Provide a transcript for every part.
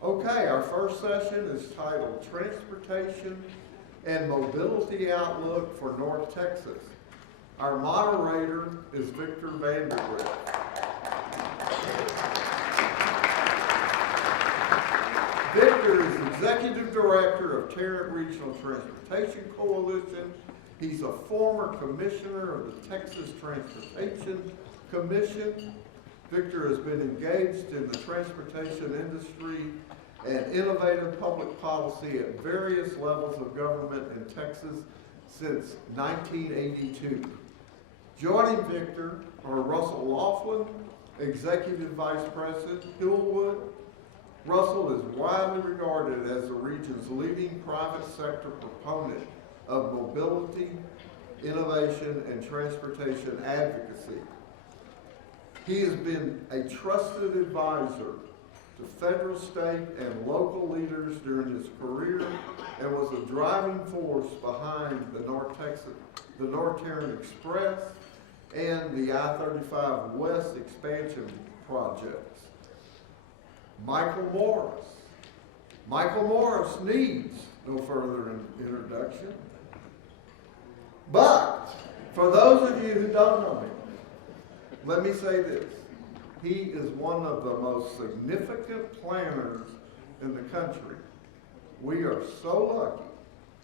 Okay, our first session is titled Transportation and Mobility Outlook for North Texas. Our moderator is Victor Vandergriff. Victor is Executive Director of Tarrant Regional Transportation Coalition. He's a former commissioner of the Texas Transportation Commission. Victor has been engaged in the transportation industry and innovative public policy at various levels of government in Texas since 1982. Joining Victor are Russell Laughlin, Executive Vice President, Hillwood. Russell is widely regarded as the region's leading private sector proponent of mobility, innovation, and transportation advocacy. He has been a trusted advisor to federal, state, and local leaders during his career and was a driving force behind the North Tarrant Express and the I-35 West expansion projects. Michael Morris. Michael Morris needs no further introduction. But for those of you who don't know him, let me say this. He is one of the most significant planners in the country. We are so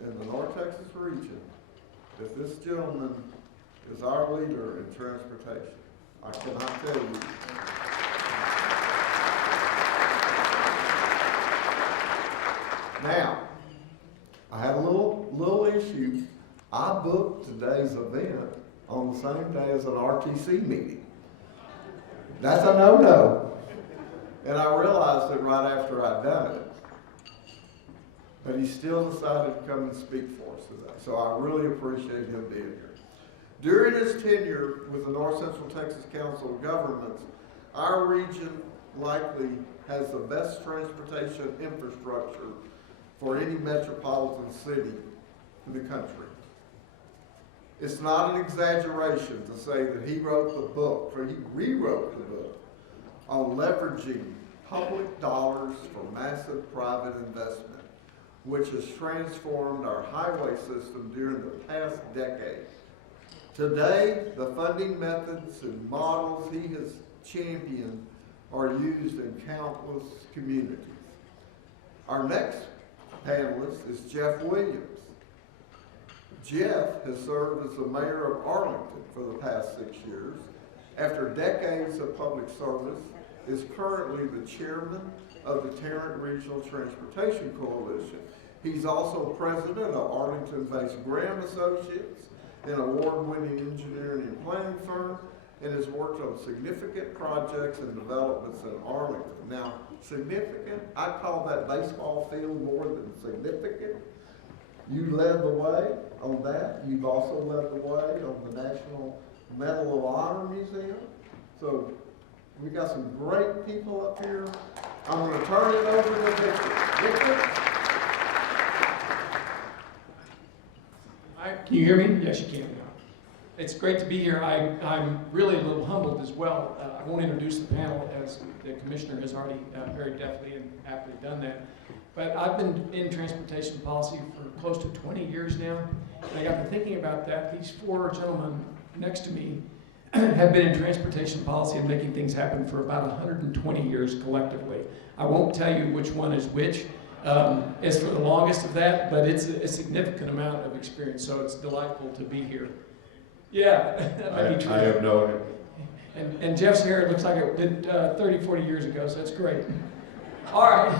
lucky in the North Texas region that this gentleman is our leader in transportation. I cannot tell you. Now, I had a little issue. I booked today's event on the same day as an RTC meeting. That's a no-no. And I realized it right after I'd done it. But he still decided to come and speak for us today. So I really appreciate him being here. During his tenure with the North Central Texas Council of Governments, our region likely has the best transportation infrastructure for any metropolitan city in the country. It's not an exaggeration to say that he wrote the book, or he rewrote the book, on leveraging public dollars for massive private investment, which has transformed our highway system during the past decade. Today, the funding methods and models he has championed are used in countless communities. Our next panelist is Jeff Williams. Jeff has served as the mayor of Arlington for the past 6 years. After decades of public service, is currently the chairman of the Tarrant Regional Transportation Coalition. He's also president of Arlington-based Graham Associates, an award-winning engineering and planning firm, and has worked on significant projects and developments in Arlington. Now, significant, I call that baseball field more than significant. You led the way on that. You've also led the way on the National Medal of Honor Museum. So we got some great people up here. I'm going to turn it over to Victor. Victor? Can you hear me? Yes, you can. It's great to be here. I'm really a little humbled as well. I won't introduce the panel as the commissioner has already very deftly and aptly done that. But I've been in transportation policy for close to 20 years now. And I got to thinking about that. These four gentlemen next to me have been in transportation policy and making things happen for about 120 years collectively. I won't tell you which one is which. It's for the longest of that, but it's a significant amount of experience, so it's delightful to be here. Yeah, that might be true. I have no. And Jeff's hair looks like it did 30, 40 years ago, so that's great. All right,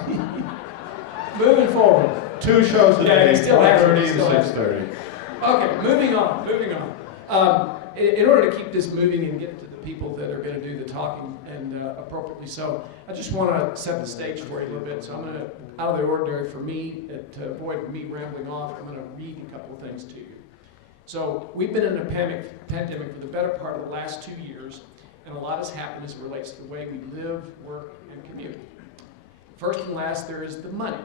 moving forward. 2 shows a day, 4:30 and 6:30. Okay, moving on. In order to keep this moving and get to the people that are going to do the talking and appropriately so, I just want to set the stage for you a little bit. So I'm going to, out of the ordinary for me, to avoid me rambling off, I'm going to read a couple of things to you. So we've been in a pandemic for the better part of the last 2 years, and a lot has happened as it relates to the way we live, work, and commute. First and last, there is the money.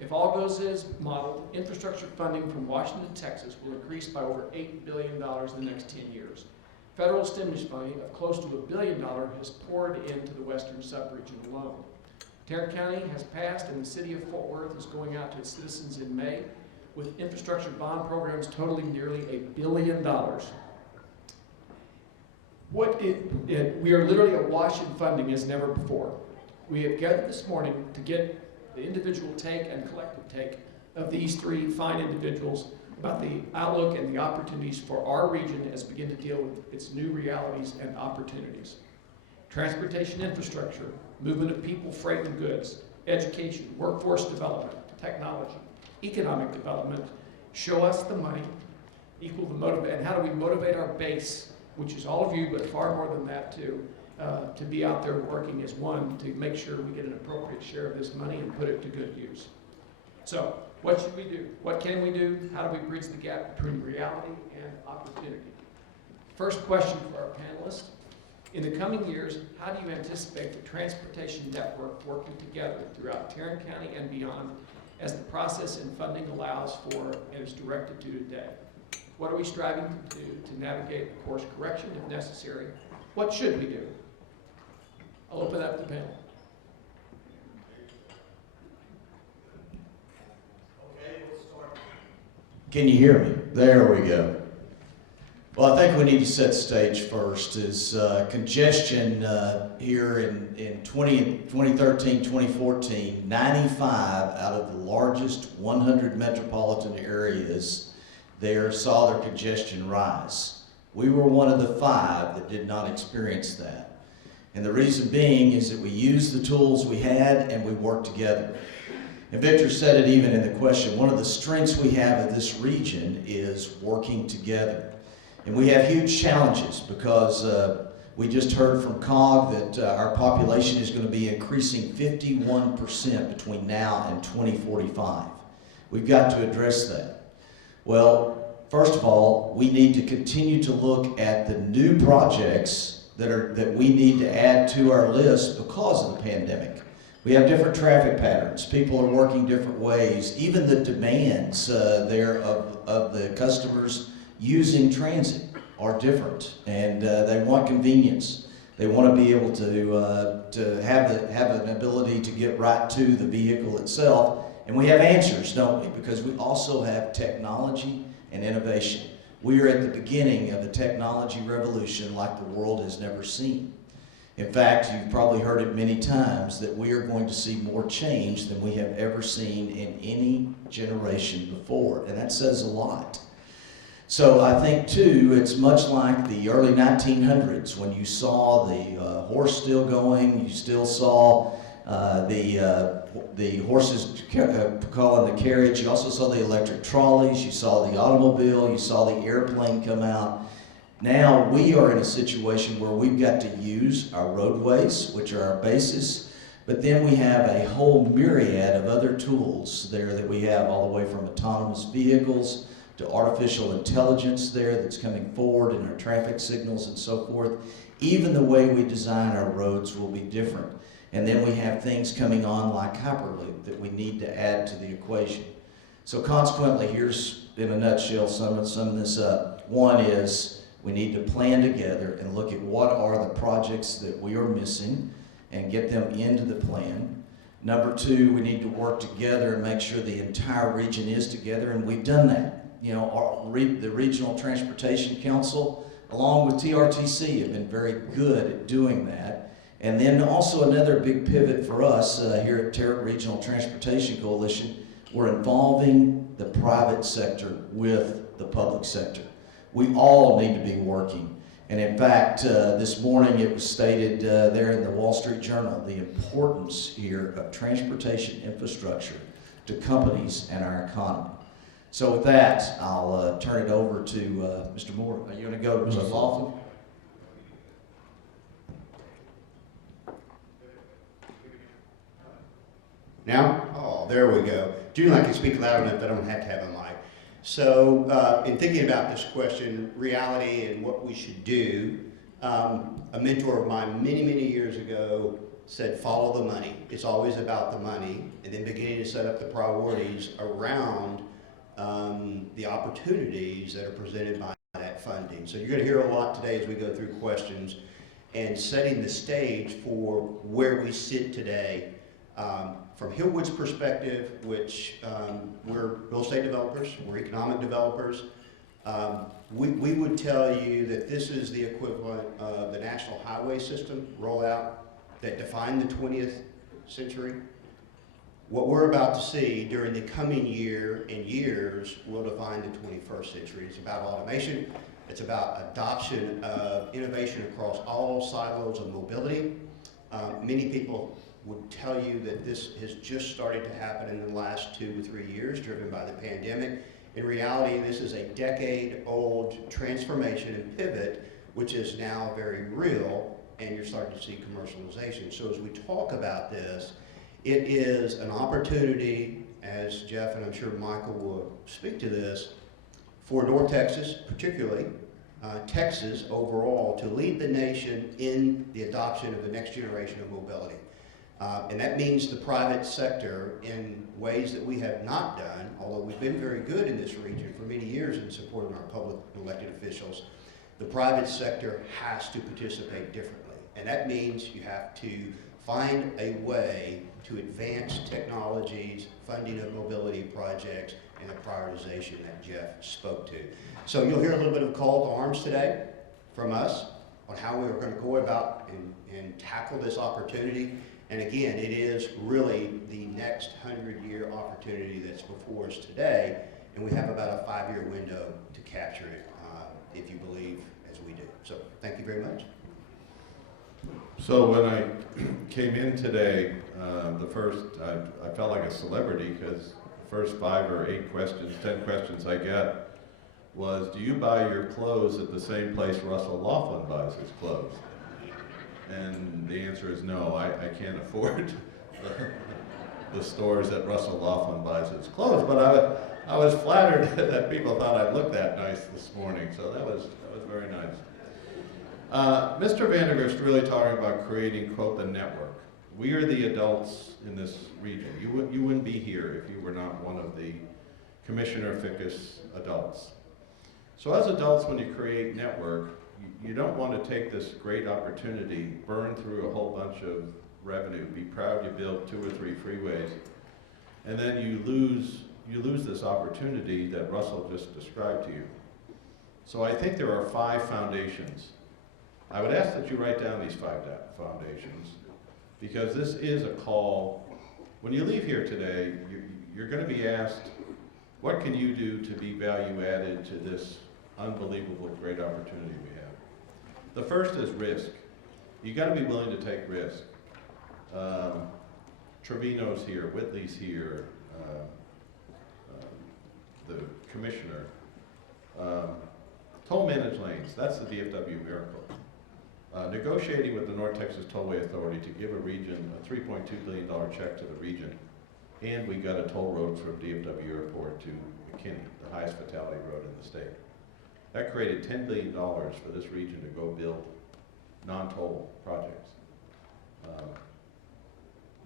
If all goes as modeled, infrastructure funding from Washington, Texas will increase by over $8 billion in the next 10 years. Federal stimulus money of close to $1 billion has poured into the western subregion alone. Tarrant County has passed, and the city of Fort Worth is going out to its citizens in May with infrastructure bond programs totaling nearly $1 billion. We are literally awash in funding as never before. We have gathered this morning to get the individual take and collective take of these three fine individuals about the outlook and the opportunities for our region as we begin to deal with its new realities and opportunities. Transportation infrastructure, movement of people, freight, and goods, education, workforce development, technology, economic development, show us the money, equal the motivate, and how do we motivate our base, which is all of you, but far more than that too, to be out there working as one to make sure we get an appropriate share of this money and put it to good use. So, what should we do? What can we do? How do we bridge the gap between reality and opportunity? First question for our panelists. In the coming years, how do you anticipate the transportation network working together throughout Tarrant County and beyond as the process and funding allows for and is directed to today? What are we striving to do to navigate a course correction if necessary? What should we do? I'll open up the panel. Okay, we'll start. Can you hear me? There we go. Well, I think we need to set the stage first. Is congestion here in 2013, 2014, 95 out of the largest 100 metropolitan areas there saw their congestion rise. We were one of the 5 that did not experience that. And the reason being is that we used the tools we had and we worked together. And Victor said it even in the question, one of the strengths we have in this region is working together. And we have huge challenges because we just heard from COG that our population is going to be increasing 51% between now and 2045. We've got to address that. Well, first of all, we need to continue to look at the new projects that we need to add to our list because of the pandemic. We have different traffic patterns. People are working different ways. Even the demands there of the customers using transit are different, and they want convenience. They want to be able to have an ability to get right to the vehicle itself, and we have answers, don't we? Because we also have technology and innovation. We are at the beginning of a technology revolution like the world has never seen. In fact, you've probably heard it many times that we are going to see more change than we have ever seen in any generation before, and that says a lot. So I think too, it's much like the early 1900s when you saw the horse still going, you still saw the horses calling the carriage, you also saw the electric trolleys, you saw the automobile, you saw the airplane come out. Now we are in a situation where we've got to use our roadways, which are our basis, but then we have a whole myriad of other tools there that we have, all the way from autonomous vehicles to artificial intelligence there that's coming forward in our traffic signals and so forth. Even the way we design our roads will be different. And then we have things coming on like Hyperloop that we need to add to the equation. So consequently, here's in a nutshell sum this up. One is we need to plan together and look at what are the projects that we are missing and get them into the plan. Number 2, we need to work together and make sure the entire region is together, and we've done that. You know, the Regional Transportation Council, along with TRTC, have been very good at doing that. And then also another big pivot for us here at Tarrant Regional Transportation Coalition, we're involving the private sector with the public sector. We all need to be working. And in fact, this morning it was stated there in the Wall Street Journal, the importance here of transportation infrastructure to companies and our economy. So with that, I'll turn it over to Mr. Moore. Are you going to go to Mr. Laughlin? Now? Oh, there we go. June, I can speak loud enough that I don't have to have a mic. So in thinking about this question, reality and what we should do, a mentor of mine many, many years ago said, follow the money. It's always about the money, and then beginning to set up the priorities around the opportunities that are presented by that funding. So you're going to hear a lot today as we go through questions and setting the stage for where we sit today. From Hillwood's perspective, which we're real estate developers, we're economic developers, we would tell you that this is the equivalent of the National Highway System rollout that defined the 20th century. What we're about to see during the coming year and years will define the 21st century. It's about automation. It's about adoption of innovation across all silos of mobility. Many people would tell you that this has just started to happen in the last 2 to 3 years, driven by the pandemic. In reality, this is a decade-old transformation and pivot, which is now very real, and you're starting to see commercialization. So as we talk about this, it is an opportunity, as Jeff and I'm sure Michael will speak to this, for North Texas, particularly, Texas overall, to lead the nation in the adoption of the next generation of mobility. And that means the private sector in ways that we have not done, although we've been very good in this region for many years in supporting our public elected officials. The private sector has to participate differently. And that means you have to find a way to advance technologies, funding of mobility projects, and the prioritization that Jeff spoke to. So you'll hear a little bit of call to arms today from us on how we are going to go about and tackle this opportunity. And again, it is really the next 100-year opportunity that's before us today, and we have about a 5-year window to capture it, if you believe as we do. So thank you very much. So when I came in today, I felt like a celebrity because the first 5 or 8 questions, 10 questions I got was, do you buy your clothes at the same place Russell Laughlin buys his clothes? And the answer is no, I can't afford the stores that Russell Laughlin buys his clothes, but I was flattered that people thought I looked that nice this morning, so that was very nice. Mr. Vandergriff's really talking about creating, quote, the network. We are the adults in this region. You wouldn't be here if you were not one of the Commissioner Fickus adults. So as adults, when you create network, you don't want to take this great opportunity, burn through a whole bunch of revenue, be proud you built 2 or 3 freeways, and then you lose this opportunity that Russell just described to you. So I think there are 5 foundations. I would ask that you write down these 5 foundations, because this is a call. When you leave here today, you're going to be asked, what can you do to be value added to this unbelievable great opportunity we have? The first is risk. You got to be willing to take risk. Trevino's here, Whitley's here, the commissioner. Toll managed lanes, that's the DFW miracle. Negotiating with the North Texas Tollway Authority to give a region a $3.2 billion check to the region, and we got a toll road from DFW Airport to McKinney, the highest fatality road in the state. That created $10 billion for this region to go build non-toll projects.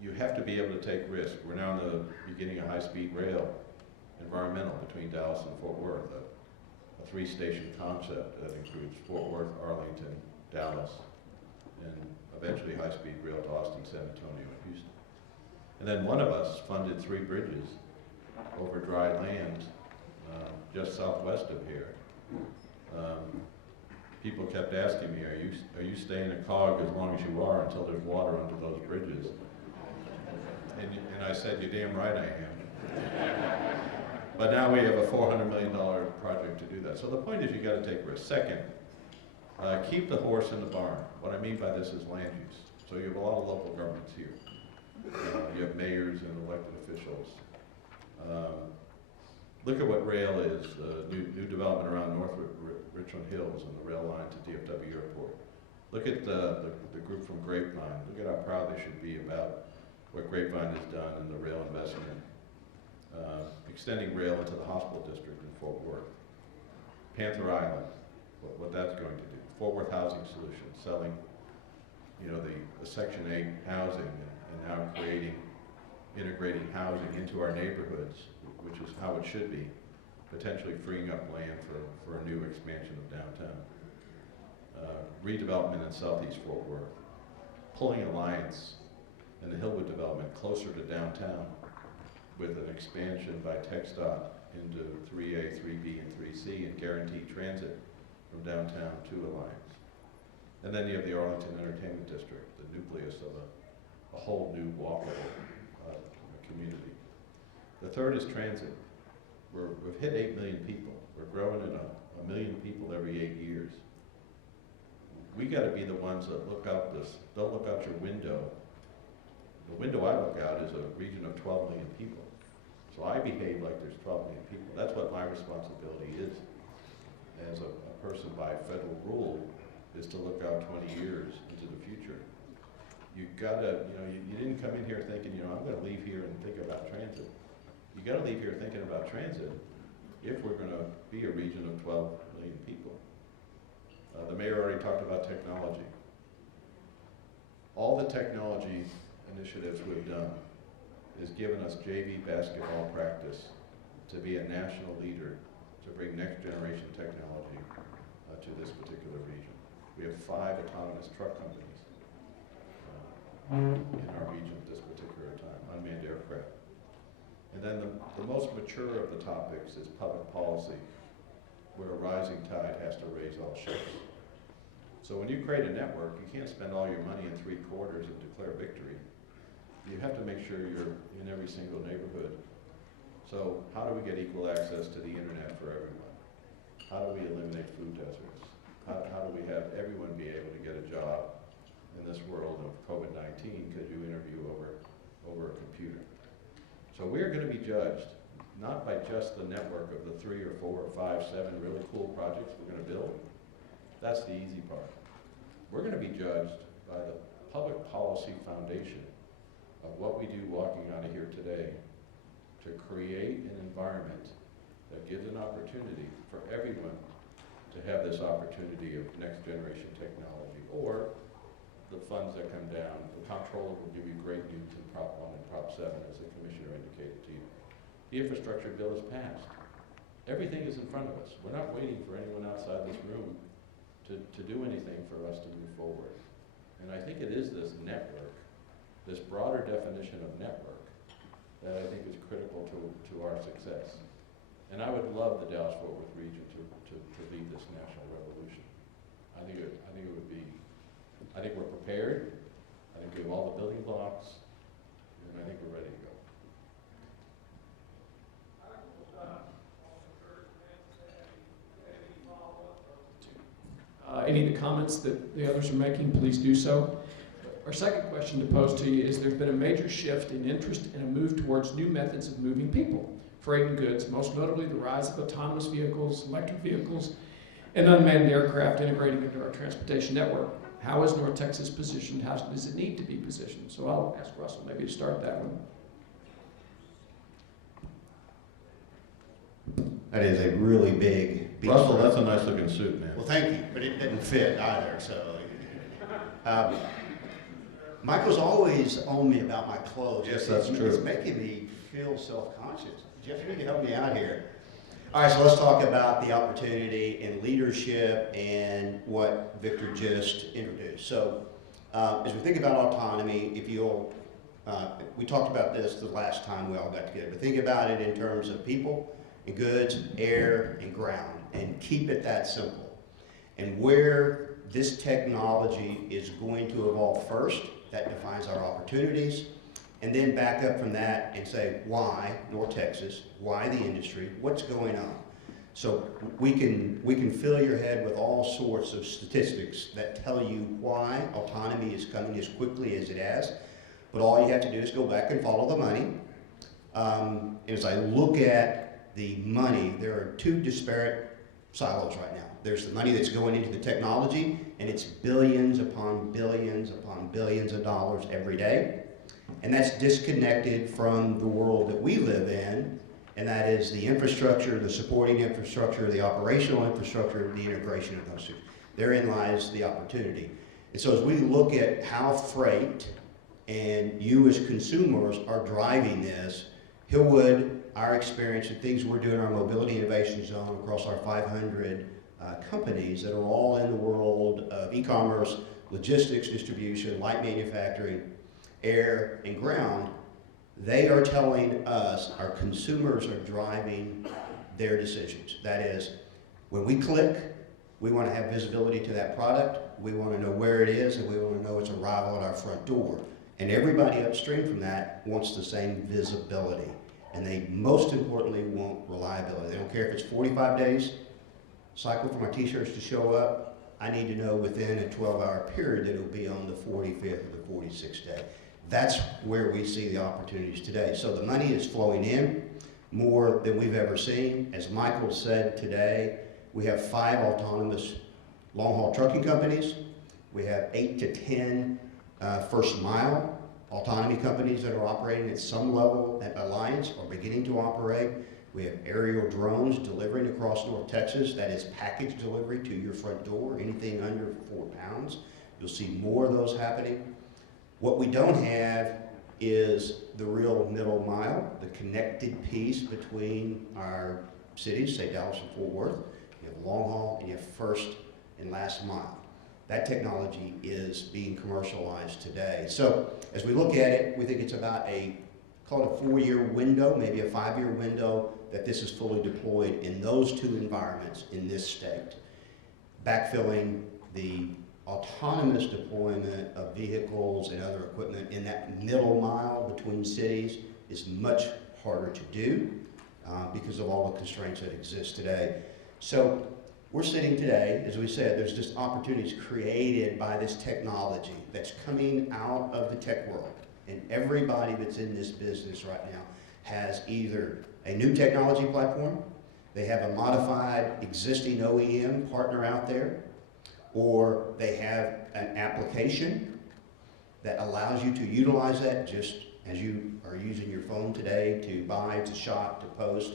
You have to be able to take risk. We're now in the beginning of high-speed rail, environmental, between Dallas and Fort Worth, a 3-station concept that includes Fort Worth, Arlington, Dallas, and eventually high-speed rail to Austin, San Antonio, and Houston. And then one of us funded 3 bridges over dry land just southwest of here. People kept asking me, are you staying at COG as long as you are until there's water under those bridges? And I said, you're damn right I am. But now we have a $400 million project to do that. So the point is you got to take risks. Second, keep the horse in the barn. What I mean by this is land use. So you have a lot of local governments here. You have mayors and elected officials. Look at what rail is, new development around North Richland Hills and the rail line to DFW Airport. Look at the group from Grapevine. Look at how proud they should be about what Grapevine has done in the rail investment. Extending rail into the hospital district in Fort Worth. Panther Island, what that's going to do. Fort Worth Housing Solutions, selling, the Section 8 housing and now integrating housing into our neighborhoods, which is how it should be, potentially freeing up land for a new expansion of downtown. Redevelopment in Southeast Fort Worth. Pulling Alliance and the Hillwood development closer to downtown with an expansion by TxDOT into 3A, 3B, and 3C and guarantee transit from downtown to Alliance. And then you have the Arlington Entertainment District, the nucleus of a whole new walkable community. The third is transit. We've hit 8 million people. We're growing at a million people every 8 years. We got to be the ones that don't look out your window. The window I look out is a region of 12 million people. So I behave like there's 12 million people. That's what my responsibility is as a person by federal rule, is to look out 20 years into the future. You gotta, you didn't come in here thinking, I'm gonna leave here and think about transit. You gotta leave here thinking about transit if we're gonna be a region of 12 million people. The mayor already talked about technology. All the technology initiatives we've done has given us JV basketball practice to be a national leader to bring next generation technology to this particular region. We have 5 autonomous truck companies in our region at this particular time, unmanned aircraft. And then the most mature of the topics is public policy, where a rising tide has to raise all ships. So when you create a network, you can't spend all your money in 3 quarters and declare victory. You have to make sure you're in every single neighborhood. So how do we get equal access to the internet for everyone? How do we eliminate food deserts? How do we have everyone be able to get a job in this world of COVID-19 because you interview over a computer? So we're going to be judged not by just the network of the 3 or 4 or 5, 7 really cool projects we're going to build. That's the easy part. We're going to be judged by the public policy foundation of what we do walking out of here today to create an environment that gives an opportunity for everyone to have this opportunity of next generation technology, or the funds that come down. The comptroller will give you great news in Prop 1 and Prop 7, as the commissioner indicated to you. The infrastructure bill is passed. Everything is in front of us. We're not waiting for anyone outside this room to do anything for us to move forward. And I think it is this network, this broader definition of network, that I think is critical to our success. And I would love the Dallas-Fort Worth region to lead this national revolution. I think it would be, I think we're prepared, I think we have all the building blocks, and I think we're ready to go. Any of the comments that the others are making, please do so. Our second question to pose to you is, there's been a major shift in interest and a move towards new methods of moving people, freight and goods, most notably the rise of autonomous vehicles, electric vehicles, and unmanned aircraft integrating into our transportation network. How is North Texas positioned? How does it need to be positioned? So I'll ask Russell maybe to start that one. That is a really big beach. Russell, that's a nice looking suit, man. Well, thank you, but it didn't fit either, so. Michael's always on me about my clothes. Yes, that's true. It's making me feel self-conscious. Jeff, you need to help me out here. All right, so let's talk about the opportunity and leadership and what Victor just introduced. So as we think about autonomy, if you'll, we talked about this the last time we all got together, but think about it in terms of people and goods, air and ground, and keep it that simple. And where this technology is going to evolve first, that defines our opportunities, and then back up from that and say, why North Texas, why the industry, what's going on? So we can fill your head with all sorts of statistics that tell you why autonomy is coming as quickly as it has, but all you have to do is go back and follow the money. As I look at the money, there are 2 disparate silos right now. There's the money that's going into the technology, and it's billions upon billions upon billions of dollars every day. And that's disconnected from the world that we live in, and that is the infrastructure, the supporting infrastructure, the operational infrastructure, the integration of those 2. Therein lies the opportunity. And so as we look at how freight and you as consumers are driving this, Hillwood, our experience and things we're doing in our mobility innovation zone across our 500 companies that are all in the world of e-commerce, logistics, distribution, light manufacturing, air, and ground, they are telling us our consumers are driving their decisions. That is, when we click, we want to have visibility to that product, we want to know where it is, and we want to know its arrival at our front door. And everybody upstream from that wants the same visibility. And they most importantly want reliability. They don't care if it's 45 days cycle for my t-shirts to show up. I need to know within a 12-hour period that it'll be on the 45th or the 46th day. That's where we see the opportunities today. So the money is flowing in more than we've ever seen. As Michael said today, we have 5 autonomous long-haul trucking companies. We have 8 to 10 first mile autonomy companies that are operating at some level at Alliance or beginning to operate. We have aerial drones delivering across North Texas. That is package delivery to your front door, anything under 4 pounds. You'll see more of those happening. What we don't have is the real middle mile, the connected piece between our cities, say Dallas and Fort Worth. You have long haul and you have first and last mile. That technology is being commercialized today. So as we look at it, we think it's about call it a 4-year window, maybe a 5-year window, that this is fully deployed in those 2 environments in this state. Backfilling the autonomous deployment of vehicles and other equipment in that middle mile between cities is much harder to do because of all the constraints that exist today. So we're sitting today, as we said, there's just opportunities created by this technology that's coming out of the tech world. And everybody that's in this business right now has either a new technology platform, they have a modified existing OEM partner out there, or they have an application that allows you to utilize that just as you are using your phone today to buy, to shop, to post.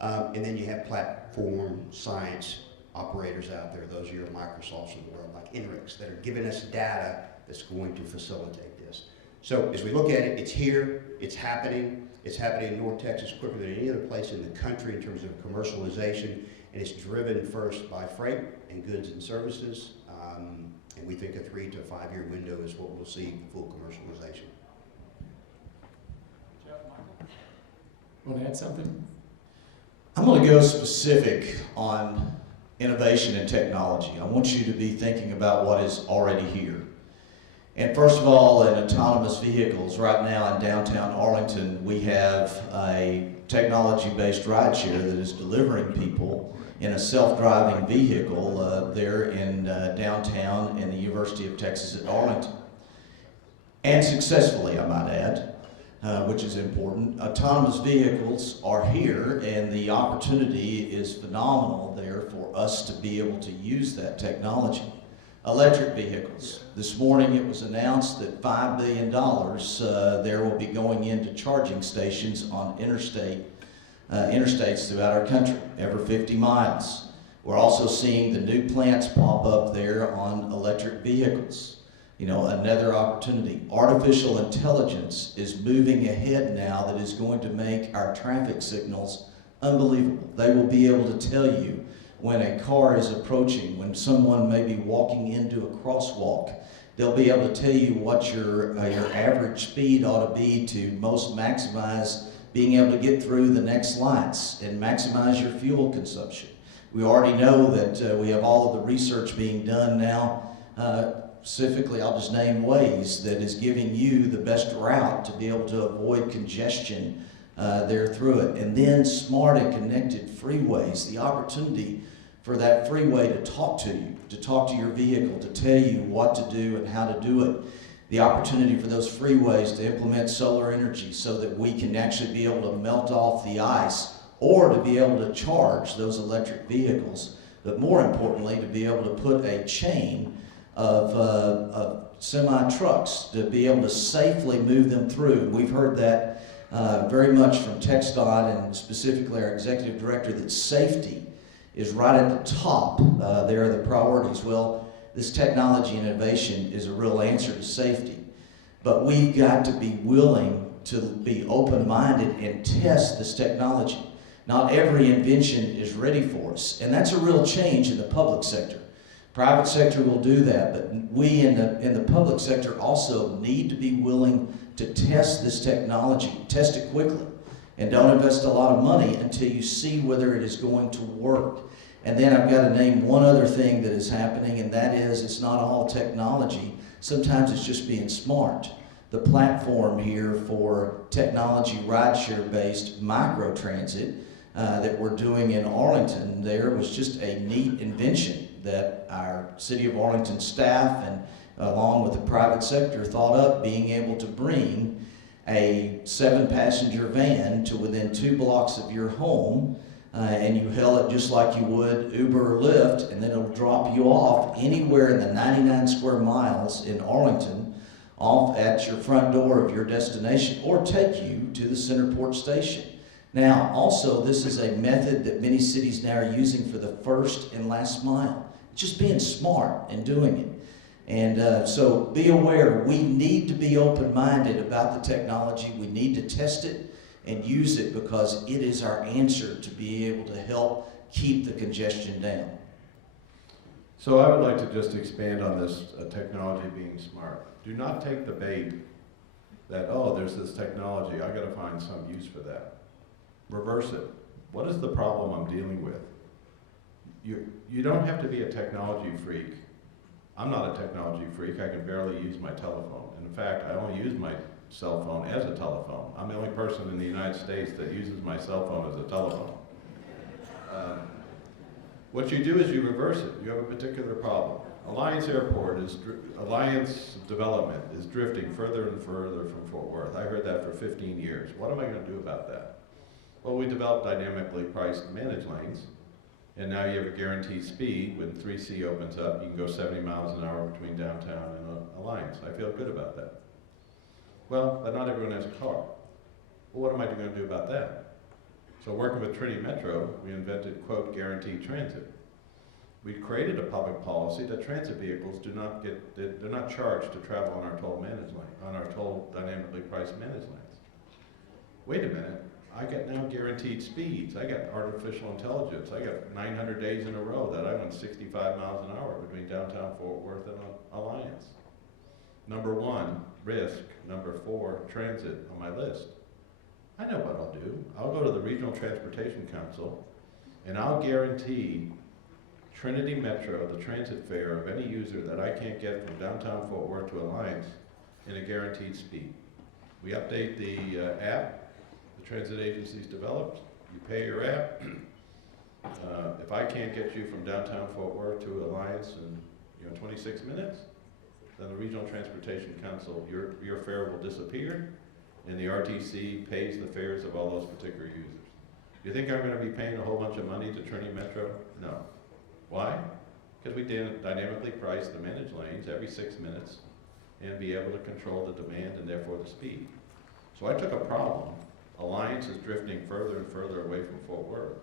And then you have platform science operators out there. Those are your Microsofts of the world, like Enrix, that are giving us data that's going to facilitate this. So as we look at it, it's here, it's happening. It's happening in North Texas quicker than any other place in the country in terms of commercialization, and it's driven first by freight and goods and services, and we think a 3 to 5 year window is what we'll see full commercialization. Want to add something? I'm going to go specific on innovation and technology. I want you to be thinking about what is already here. And first of all, in autonomous vehicles, right now in downtown Arlington, we have a technology-based rideshare that is delivering people in a self-driving vehicle there in downtown in the University of Texas at Arlington. And successfully, I might add, which is important. Autonomous vehicles are here, and the opportunity is phenomenal there for us to be able to use that technology. Electric vehicles. This morning it was announced that $5 billion there will be going into charging stations on interstates throughout our country, every 50 miles. We're also seeing the new plants pop up there on electric vehicles. You know, another opportunity. Artificial intelligence is moving ahead now that is going to make our traffic signals unbelievable. They will be able to tell you when a car is approaching, when someone may be walking into a crosswalk. They'll be able to tell you what your average speed ought to be to most maximize being able to get through the next lights and maximize your fuel consumption. We already know that we have all of the research being done now. Specifically, I'll just name Waze, that is giving you the best route to be able to avoid congestion there through it. And then smart and connected freeways, the opportunity for that freeway to talk to you, to talk to your vehicle, to tell you what to do and how to do it. The opportunity for those freeways to implement solar energy so that we can actually be able to melt off the ice, or to be able to charge those electric vehicles, but more importantly, to be able to put a chain of semi-trucks to be able to safely move them through. We've heard that very much from TxDOT and specifically our executive director, that safety is right at the top. There are the priorities. Well, this technology and innovation is a real answer to safety, but we've got to be willing to be open-minded and test this technology. Not every invention is ready for us, and that's a real change in the public sector. Private sector will do that, but we in the public sector also need to be willing to test this technology, test it quickly, and don't invest a lot of money until you see whether it is going to work. And then I've got to name one other thing that is happening, and that is it's not all technology. Sometimes it's just being smart. The platform here for technology rideshare based microtransit that we're doing in Arlington there was just a neat invention that our City of Arlington staff and along with the private sector thought up, being able to bring a 7-passenger van to within 2 blocks of your home, and you hail it just like you would Uber or Lyft, and then it'll drop you off anywhere in the 99 square miles in Arlington, off at your front door of your destination, or take you to the Centerport station. Now, also, this is a method that many cities now are using for the first and last mile. Just being smart and doing it. And so be aware, we need to be open-minded about the technology. We need to test it and use it because it is our answer to be able to help keep the congestion down. So I would like to just expand on this technology being smart. Do not take the bait that, oh, there's this technology, I gotta find some use for that. Reverse it. What is the problem I'm dealing with? You don't have to be a technology freak. I'm not a technology freak. I can barely use my telephone. And in fact, I only use my cell phone as a telephone. I'm the only person in the United States that uses my cell phone as a telephone. What you do is you reverse it. You have a particular problem. Alliance Development is drifting further and further from Fort Worth. I heard that for 15 years. What am I going to do about that? Well, we developed dynamically priced managed lanes, and now you have a guaranteed speed. When 3C opens up, you can go 70 miles an hour between downtown and Alliance. I feel good about that. Well, but not everyone has a car. Well, what am I going to do about that? So working with Trinity Metro, we invented, quote, guaranteed transit. We created a public policy that transit vehicles they're not charged to travel on our toll managed lane, on our toll dynamically priced managed lanes. Wait a minute, I get now guaranteed speeds. I got artificial intelligence. I got 900 days in a row that I went 65 miles an hour between downtown Fort Worth and Alliance. Number 1, risk. Number 4, transit on my list. I know what I'll do. I'll go to the Regional Transportation Council and I'll guarantee Trinity Metro the transit fare of any user that I can't get from downtown Fort Worth to Alliance in a guaranteed speed. We update the app the transit agency's developed. You pay your app. If I can't get you from downtown Fort Worth to Alliance in 26 minutes, then the Regional Transportation Council, your fare will disappear, and the RTC pays the fares of all those particular users. Do you think I'm going to be paying a whole bunch of money to Trinity Metro? No. Why? Because we dynamically price the managed lanes every 6 minutes and be able to control the demand and therefore the speed. So I took a problem. Alliance is drifting further and further away from Fort Worth.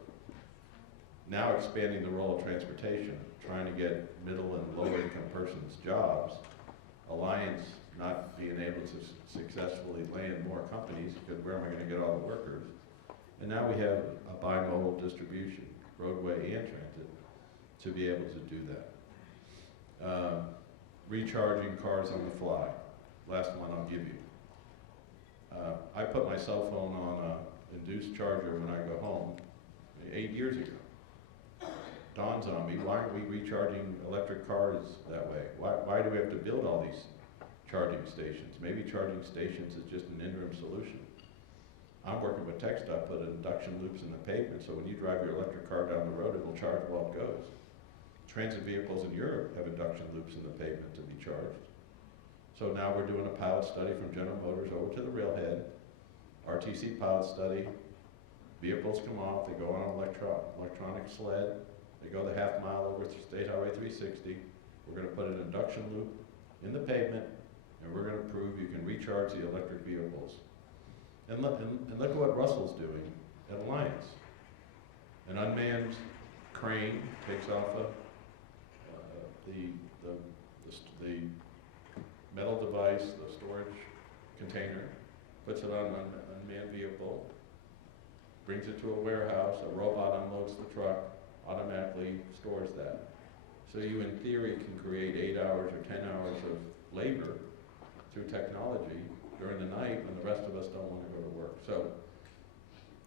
Now expanding the role of transportation, trying to get middle and lower income persons jobs. Alliance not being able to successfully land more companies because where am I going to get all the workers? And now we have a bimodal distribution, roadway and transit, to be able to do that. Recharging cars on the fly. Last one I'll give you. I put my cell phone on an induced charger when I go home 8 years ago. Dawns on me, why aren't we recharging electric cars that way? Why do we have to build all these charging stations? Maybe charging stations is just an interim solution. I'm working with TxDOT, put induction loops in the pavement, so when you drive your electric car down the road, it'll charge while it goes. Transit vehicles in Europe have induction loops in the pavement to be charged. So now we're doing a pilot study from General Motors over to the railhead, RTC pilot study. Vehicles come off, they go on an electronic sled, they go the half mile over State Highway 360. We're going to put an induction loop in the pavement, and we're going to prove you can recharge the electric vehicles. And look at what Russell's doing at Alliance. An unmanned crane takes off the metal device, the storage container, puts it on an unmanned vehicle, brings it to a warehouse, a robot unloads the truck, automatically stores that. So you, in theory, can create 8 hours or 10 hours of labor through technology during the night when the rest of us don't want to go to work. So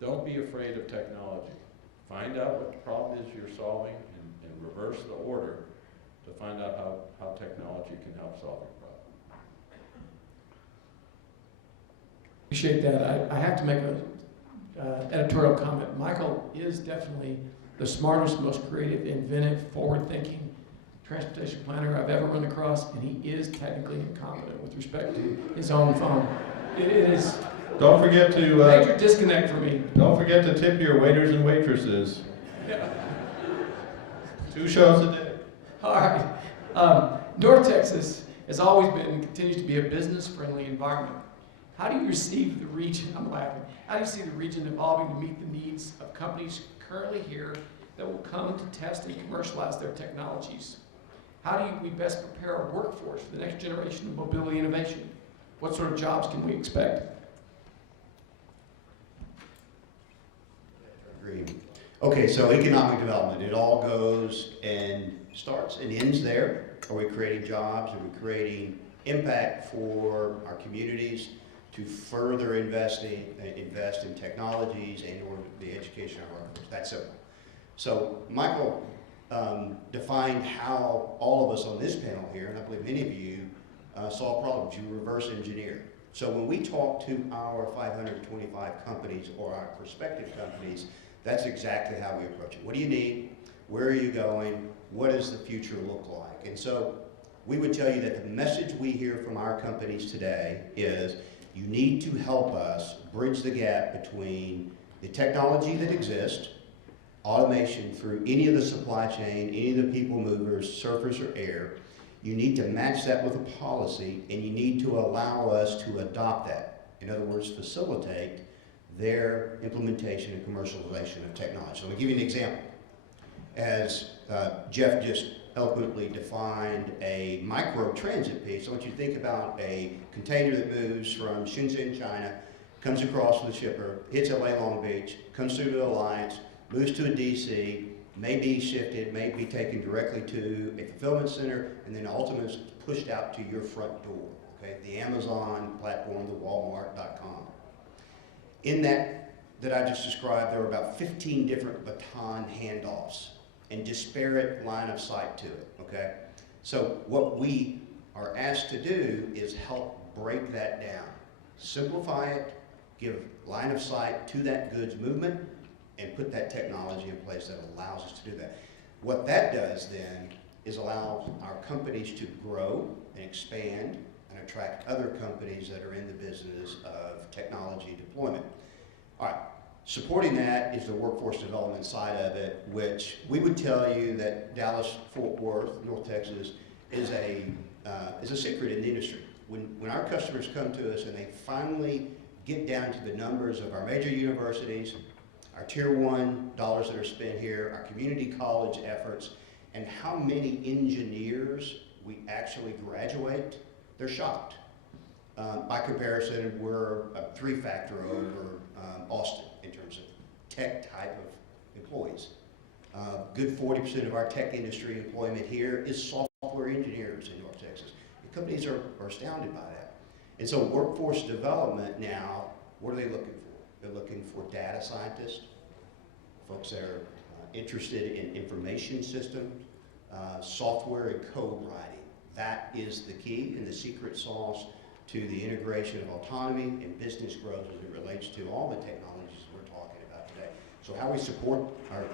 don't be afraid of technology. Find out what the problem is you're solving and reverse the order to find out how technology can help solve your problem. Appreciate that. I have to make an editorial comment. Michael is definitely the smartest, most creative, inventive, forward-thinking transportation planner I've ever run across, and he is technically incompetent with respect to his own phone. It is Don't forget a to major disconnect for me. don't forget to tip your waiters and waitresses. Yeah. 2 shows a day. All right. North Texas has always been and continues to be a business-friendly environment. How do you receive the region? I'm laughing. How do you see the region evolving to meet the needs of companies currently here that will come to test and commercialize their technologies? How do we best prepare our workforce for the next generation of mobility innovation? What sort of jobs can we expect? Agreed. Okay, so economic development, it all goes and starts and ends there. Are we creating jobs? Are we creating impact for our communities to further invest in technologies and or the education of our workforce? That's simple. So Michael defined how all of us on this panel here, and I believe many of you, solve problems. You reverse engineer. So when we talk to our 525 companies or our prospective companies, that's exactly how we approach it. What do you need? Where are you going? What does the future look like? And so we would tell you that the message we hear from our companies today is you need to help us bridge the gap between the technology that exists, automation through any of the supply chain, any of the people movers, surface or air. You need to match that with a policy, and you need to allow us to adopt that. In other words, facilitate their implementation and commercialization of technology. So let me give you an example. As Jeff just eloquently defined a micro-transit piece, I want you to think about a container that moves from Shenzhen, China, comes across with a shipper, hits LA Long Beach, comes through to the Alliance, moves to a DC, may be shifted, may be taken directly to a fulfillment center, and then ultimately pushed out to your front door, okay? The Amazon platform, the Walmart.com. In that I just described, there were about 15 different baton handoffs and disparate line of sight to it, okay? So what we are asked to do is help break that down, simplify it, give line of sight to that goods movement, and put that technology in place that allows us to do that. What that does then is allow our companies to grow and expand and attract other companies that are in the business of technology deployment. All right, supporting that is the workforce development side of it, which we would tell you that Dallas-Fort Worth, North Texas, is a secret in the industry. When our customers come to us and they finally get down to the numbers of our major universities, our Tier 1 dollars that are spent here, our community college efforts, and how many engineers we actually graduate, they're shocked. By comparison, we're a 3-factor over Austin in terms of tech type of employees. Good 40% of our tech industry employment here is software engineers in North Texas. The companies are astounded by that. And so workforce development now, what are they looking for? They're looking for data scientists, folks that are interested in information systems, software and code writing. That is the key and the secret sauce to the integration of autonomy and business growth as it relates to all the technologies we're talking about today. So how we support our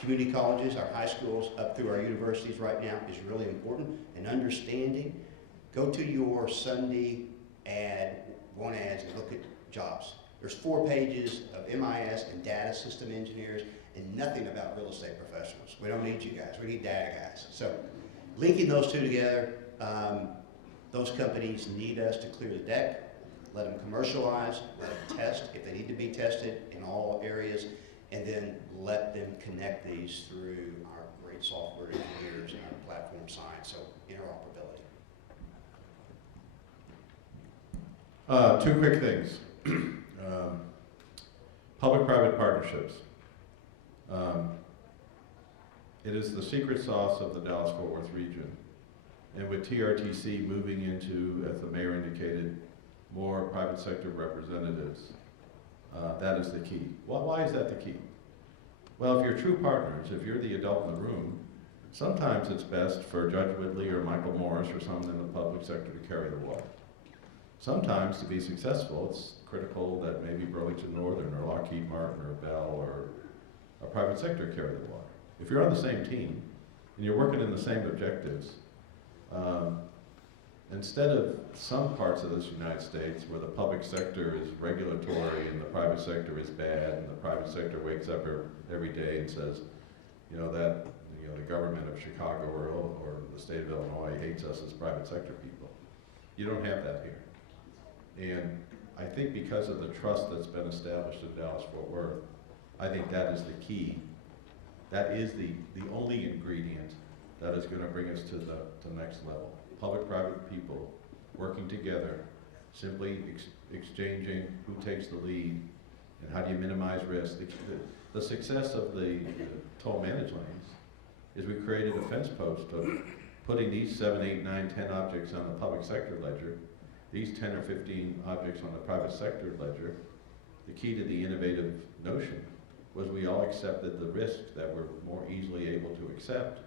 community colleges, our high schools, up through our universities right now is really important. And understanding, go to your Sunday ads and look at jobs. There's 4 pages of MIS and data system engineers and nothing about real estate professionals. We don't need you guys, we need data guys. So linking those two together, those companies need us to clear the deck, let them commercialize, let them test if they need to be tested in all areas, and then let them connect these through our great software engineers and our platform science, so interoperability. 2 quick things. Public-private partnerships. It is the secret sauce of the Dallas-Fort Worth region. And with TRTC moving into, as the mayor indicated, more private sector representatives, that is the key. Well, why is that the key? Well, if you're true partners, if you're the adult in the room, sometimes it's best for Judge Whitley or Michael Morris or someone in the public sector to carry the water. Sometimes, to be successful, it's critical that maybe Burlington Northern or Lockheed Martin or Bell or a private sector carry the water. If you're on the same team and you're working in the same objectives, instead of some parts of this United States where the public sector is regulatory and the private sector is bad, and the private sector wakes up every day and says, the government of Chicago or the state of Illinois hates us as private sector people. You don't have that here. And I think because of the trust that's been established in Dallas-Fort Worth, I think that is the key. That is the only ingredient that is going to bring us to the next level. Public-private people working together, simply exchanging who takes the lead and how do you minimize risk. The success of the toll managed lanes is we created a fence post of putting these 7, 8, 9, 10 objects on the public sector ledger, these 10 or 15 objects on the private sector ledger. The key to the innovative notion was we all accepted the risks that we're more easily able to accept,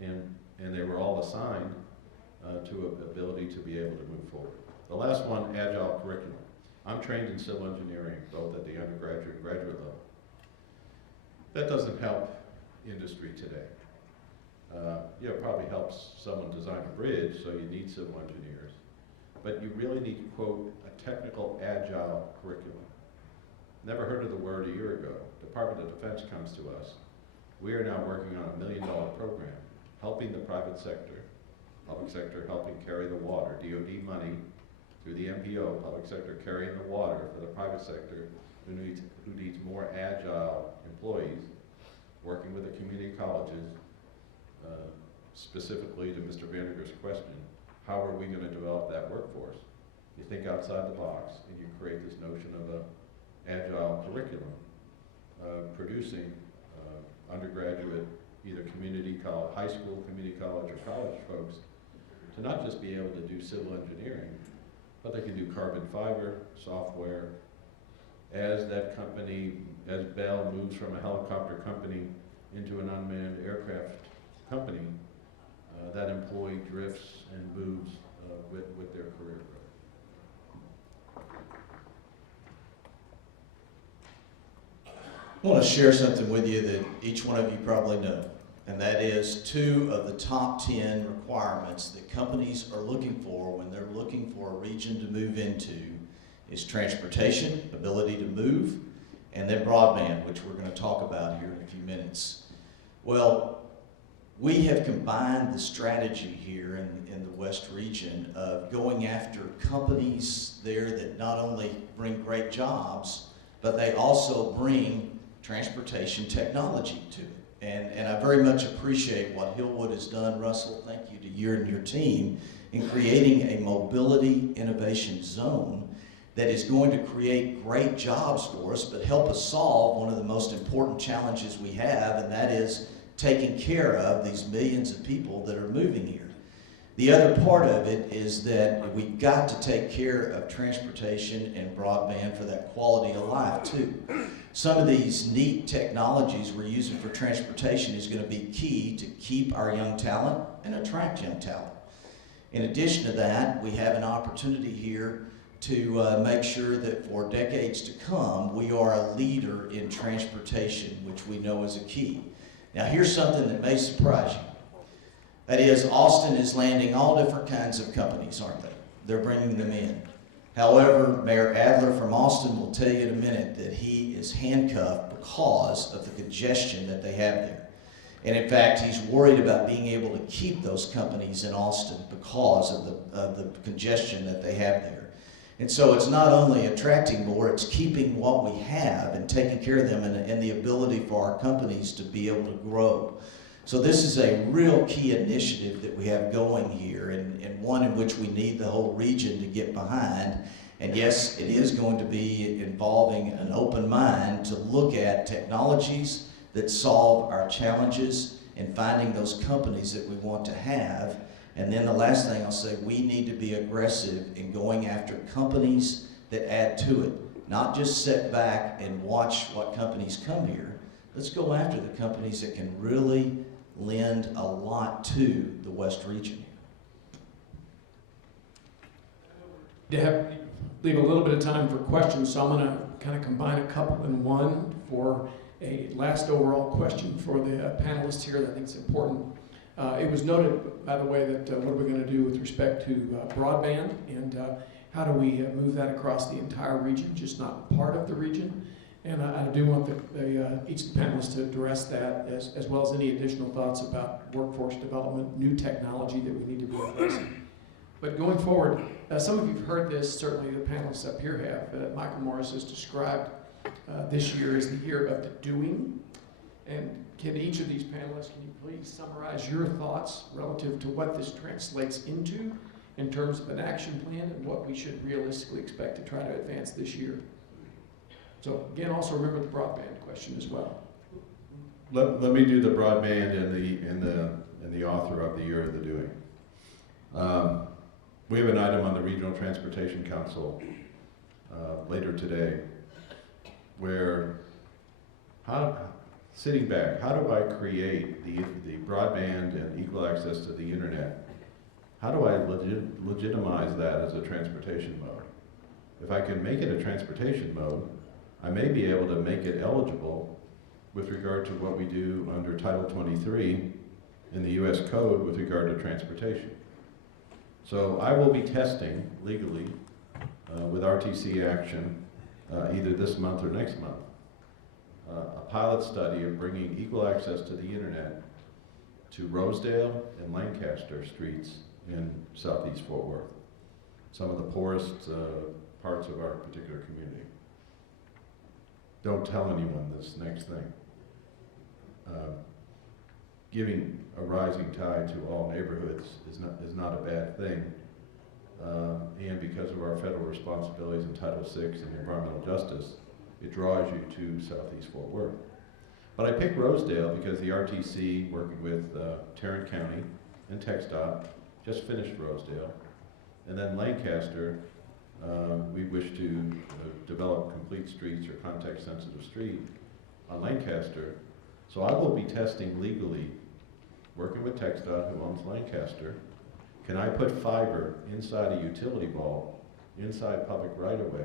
and they were all assigned to an ability to be able to move forward. The last one, agile curriculum. I'm trained in civil engineering, both at the undergraduate and graduate level. That doesn't help industry today. It probably helps someone design a bridge, so you need civil engineers. But you really need to quote a technical agile curriculum. Never heard of the word a year ago. Department of Defense comes to us. We are now working on $1 million program, helping the private sector, public sector helping carry the water, DOD money through the MPO, public sector carrying the water for the private sector who needs more agile employees, working with the community colleges, specifically to Mr. Vandergriff's question, how are we going to develop that workforce? You think outside the box and you create this notion of an agile curriculum, producing undergraduate, either community college, high school, community college, or college folks to not just be able to do civil engineering, but they can do carbon fiber, software. As that company, as Bell moves from a helicopter company into an unmanned aircraft company, that employee drifts and moves with their career growth. I want to share something with you that each one of you probably know, and that is 2 of the top 10 requirements that companies are looking for when they're looking for a region to move into is transportation, ability to move, and then broadband, which we're going to talk about here in a few minutes. Well, we have combined the strategy here in the West region of going after companies there that not only bring great jobs, but they also bring transportation technology to it. And I very much appreciate what Hillwood has done. Russell, thank you to you and your team in creating a mobility innovation zone that is going to create great jobs for us, but help us solve one of the most important challenges we have, and that is taking care of these millions of people that are moving here. The other part of it is that we've got to take care of transportation and broadband for that quality of life too. Some of these neat technologies we're using for transportation is going to be key to keep our young talent and attract young talent. In addition to that, we have an opportunity here to make sure that for decades to come, we are a leader in transportation, which we know is a key. Now here's something that may surprise you. That is, Austin is landing all different kinds of companies, aren't they? They're bringing them in. However, Mayor Adler from Austin will tell you in a minute that he is handcuffed because of the congestion that they have there. And in fact, he's worried about being able to keep those companies in Austin because of the congestion that they have there. And so it's not only attracting more, it's keeping what we have and taking care of them and the ability for our companies to be able to grow. So this is a real key initiative that we have going here, and one in which we need the whole region to get behind. And yes, it is going to be involving an open mind to look at technologies that solve our challenges and finding those companies that we want to have. And then the last thing I'll say, we need to be aggressive in going after companies that add to it. Not just sit back and watch what companies come here. Let's go after the companies that can really lend a lot to the West region. Leave a little bit of time for questions, so I'm going to kind of combine a couple in one for a last overall question for the panelists here that I think is important. It was noted, by the way, that what are we going to do with respect to broadband, and how do we move that across the entire region, just not part of the region? And I do want each of the panelists to address that, as well as any additional thoughts about workforce development, new technology that we need to be addressing. But going forward, some of you have heard this, certainly the panelists up here have. Michael Morris has described this year as the year of the doing. And can each of these panelists, can you please summarize your thoughts relative to what this translates into in terms of an action plan and what we should realistically expect to try to advance this year? So again, also remember the broadband question as well. Let me do the broadband and the author of the year of the doing. We have an item on the Regional Transportation Council later today where, sitting back, how do I create the broadband and equal access to the internet? How do I legitimize that as a transportation mode? If I can make it a transportation mode, I may be able to make it eligible with regard to what we do under Title 23 in the U.S. Code with regard to transportation. So I will be testing legally with RTC Action either this month or next month a pilot study of bringing equal access to the internet to Rosedale and Lancaster streets in southeast Fort Worth, some of the poorest parts of our particular community. Don't tell anyone this next thing. Giving a rising tide to all neighborhoods is not a bad thing. And because of our federal responsibilities in Title VI and environmental justice, it draws you to southeast Fort Worth. But I picked Rosedale because the RTC, working with Tarrant County and TxDOT, just finished Rosedale. And then Lancaster, we wish to develop complete streets or context-sensitive street on Lancaster. So I will be testing legally, working with TxDOT, who owns Lancaster. Can I put fiber inside a utility bulb, inside public right-of-way,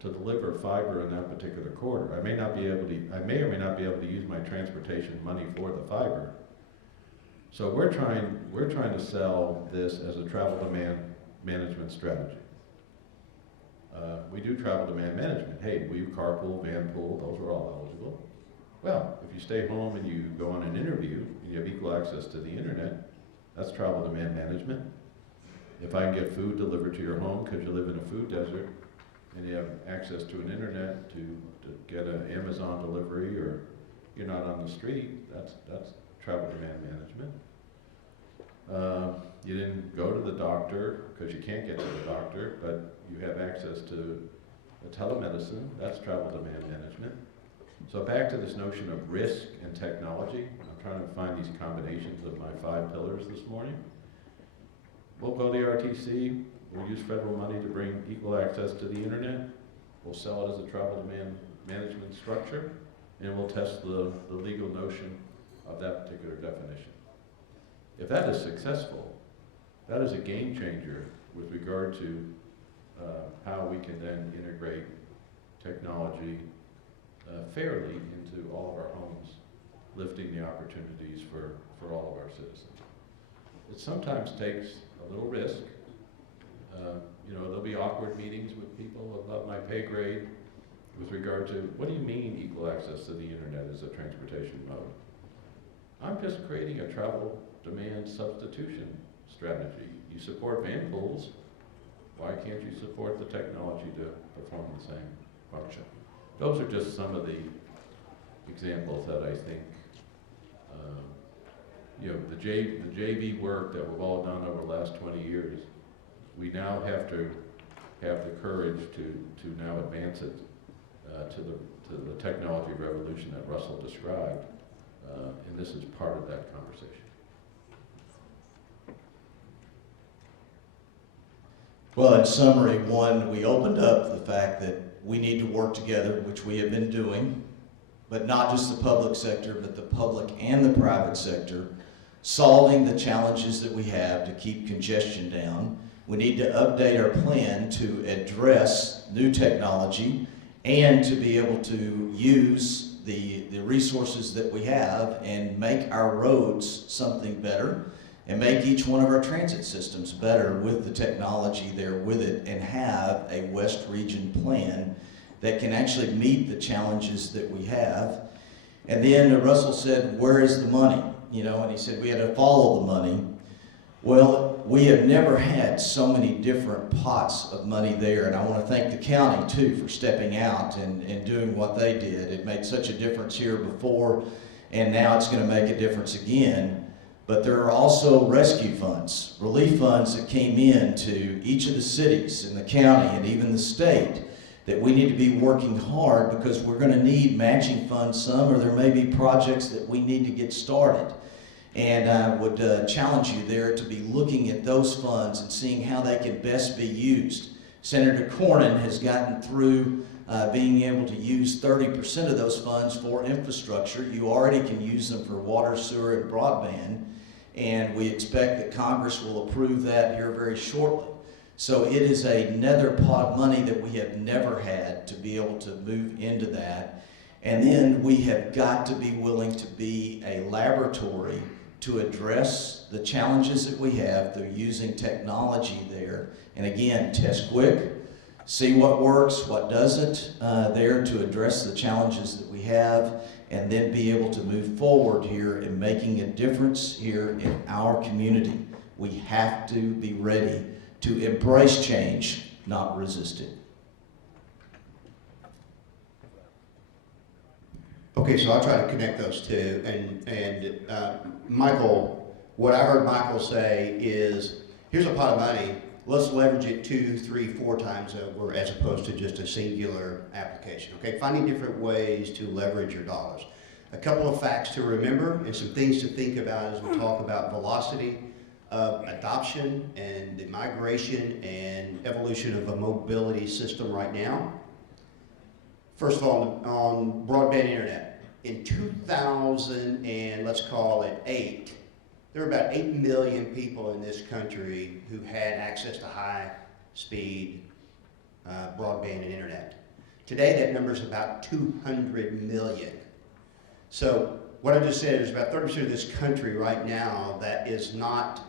to deliver fiber in that particular corridor? I may or may not be able to use my transportation money for the fiber. So we're trying to sell this as a travel demand management strategy. We do travel demand management. Hey, will you carpool, vanpool? Those are all eligible. Well, if you stay home and you go on an interview and you have equal access to the internet, that's travel demand management. If I can get food delivered to your home because you live in a food desert and you have access to an internet to get an Amazon delivery, or you're not on the street, that's travel demand management. You didn't go to the doctor because you can't get to the doctor, but you have access to telemedicine, that's travel demand management. So back to this notion of risk and technology, I'm trying to find these combinations of my 5 pillars this morning. We'll go to the RTC, we'll use federal money to bring equal access to the internet, we'll sell it as a travel demand management structure, and we'll test the legal notion of that particular definition. If that is successful, that is a game changer with regard to how we can then integrate technology fairly into all of our homes, lifting the opportunities for all of our citizens. It sometimes takes a little risk. There'll be awkward meetings with people above my pay grade with regard to, what do you mean equal access to the internet as a transportation mode? I'm just creating a travel demand substitution strategy. You support van pools, why can't you support the technology to perform the same function? Those are just some of the examples that I think, the JV work that we've all done over the last 20 years, we now have to have the courage to now advance it to the technology revolution that Russell described and this is part of that conversation. Well, in summary, one, we opened up the fact that we need to work together, which we have been doing, but not just the public sector, but the public and the private sector, solving the challenges that we have to keep congestion down. We need to update our plan to address new technology and to be able to use the resources that we have and make our roads something better and make each one of our transit systems better with the technology there with it, and have a West Region plan that can actually meet the challenges that we have. And then Russell said, where is the money? You know, and he said we had to follow the money. Well, we have never had so many different pots of money there, and I want to thank the county too for stepping out and doing what they did. It made such a difference here before, and now it's going to make a difference again. But there are also rescue funds, relief funds that came in to each of the cities in the county and even the state that we need to be working hard, because we're going to need matching funds some, or there may be projects that we need to get started. And I would challenge you there to be looking at those funds and seeing how they can best be used. Senator Cornyn has gotten through being able to use 30% of those funds for infrastructure. You already can use them for water, sewer, and broadband. And we expect that Congress will approve that here very shortly. So it is another pot of money that we have never had to be able to move into that. And then we have got to be willing to be a laboratory to address the challenges that we have through using technology there. And again, test quick, see what works, what doesn't there to address the challenges that we have, and then be able to move forward here in making a difference here in our community. We have to be ready to embrace change, not resist it. Okay, so I'll try to connect those two. And Michael, what I heard Michael say is, here's a pot of money, let's leverage it 2, 3, 4 times over, as opposed to just a singular application. Okay, finding different ways to leverage your dollars. A couple of facts to remember and some things to think about as we talk about velocity of adoption and the migration and evolution of a mobility system right now. First of all, on broadband internet, in 2000 and let's call it 8, there were about 8 million people in this country who had access to high-speed broadband and internet. Today, that number is about 200 million. So what I just said is about 30% of this country right now that is not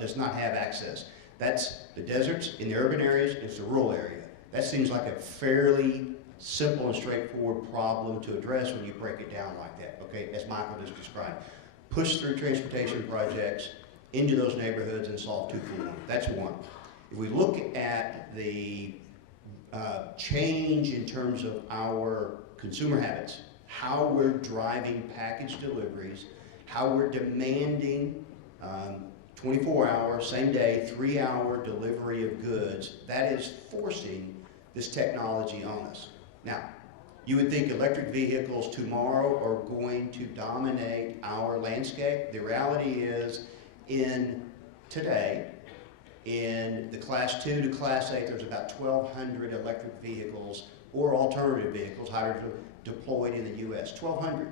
does not have access. That's the deserts in the urban areas, it's the rural area. That seems like a fairly simple and straightforward problem to address when you break it down like that, okay, as Michael just described. Push through transportation projects into those neighborhoods and solve 2 for 1. That's one. If we look at the change in terms of our consumer habits, how we're driving package deliveries, how we're demanding 24-hour, same day, 3-hour delivery of goods, that is forcing this technology on us. Now, you would think electric vehicles tomorrow are going to dominate our landscape. The reality is, today, in the Class 2 to Class 8, there's about 1,200 electric vehicles or alternative vehicles, hydrogen, deployed in the U.S. 1,200.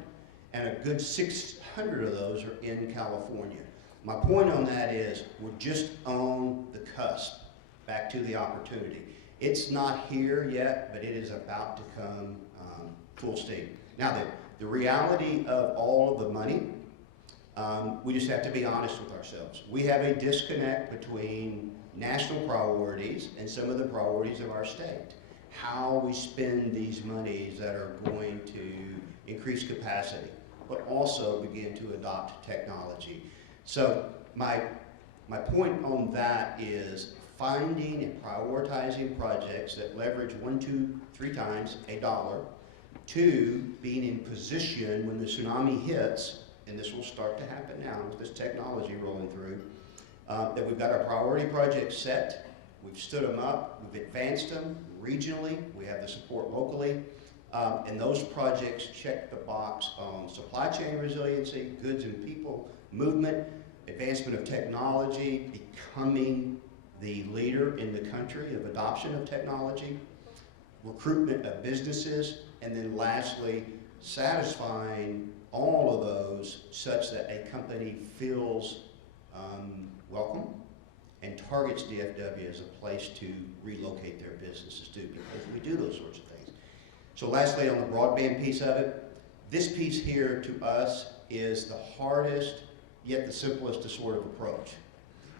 And a good 600 of those are in California. My point on that is we're just on the cusp, back to the opportunity. It's not here yet, but it is about to come full steam. Now, the reality of all of the money, we just have to be honest with ourselves. We have a disconnect between national priorities and some of the priorities of our state. How we spend these monies that are going to increase capacity, but also begin to adopt technology. So my point on that is finding and prioritizing projects that leverage 1, 2, 3 times a dollar. 2, being in position when the tsunami hits, and this will start to happen now with this technology rolling through, that we've got our priority projects set, we've stood them up, we've advanced them regionally, we have the support locally, And those projects check the box on supply chain resiliency, goods and people movement, advancement of technology, becoming the leader in the country of adoption of technology, recruitment of businesses, and then lastly, satisfying all of those such that a company feels welcome and targets DFW as a place to relocate their businesses to, because we do those sorts of things. So lastly, on the broadband piece of it, this piece here to us is the hardest yet the simplest to sort of approach.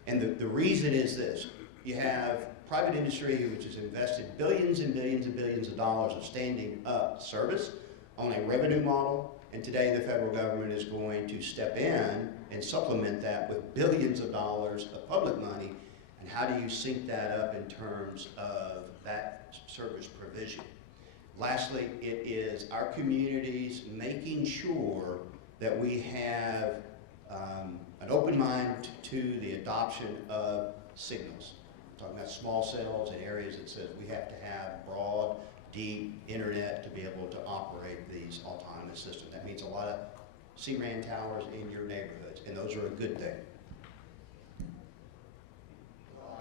And the reason is this: you have private industry which has invested billions and billions and billions of dollars of standing up service on a revenue model, and today the federal government is going to step in and supplement that with billions of dollars of public money. And how do you sync that up in terms of that service provision? Lastly, it is our communities making sure that we have an open mind to the adoption of signals. I'm talking about small cells in areas that says we have to have broad, deep internet to be able to operate these autonomous systems. That means a lot of C-RAN towers in your neighborhoods, and those are a good thing.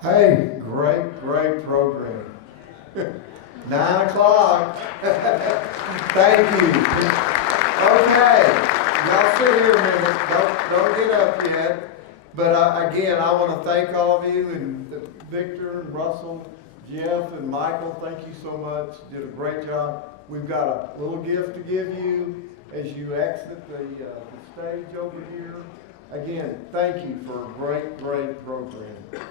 Hey, great program. 9 o'clock. Thank you. Okay, y'all sit here a minute. Don't get up yet. But again, I want to thank all of you, and Victor and Russell, Jeff and Michael, thank you so much. Did a great job. We've got a little gift to give you as you exit the stage over here. Again, thank you for a great program.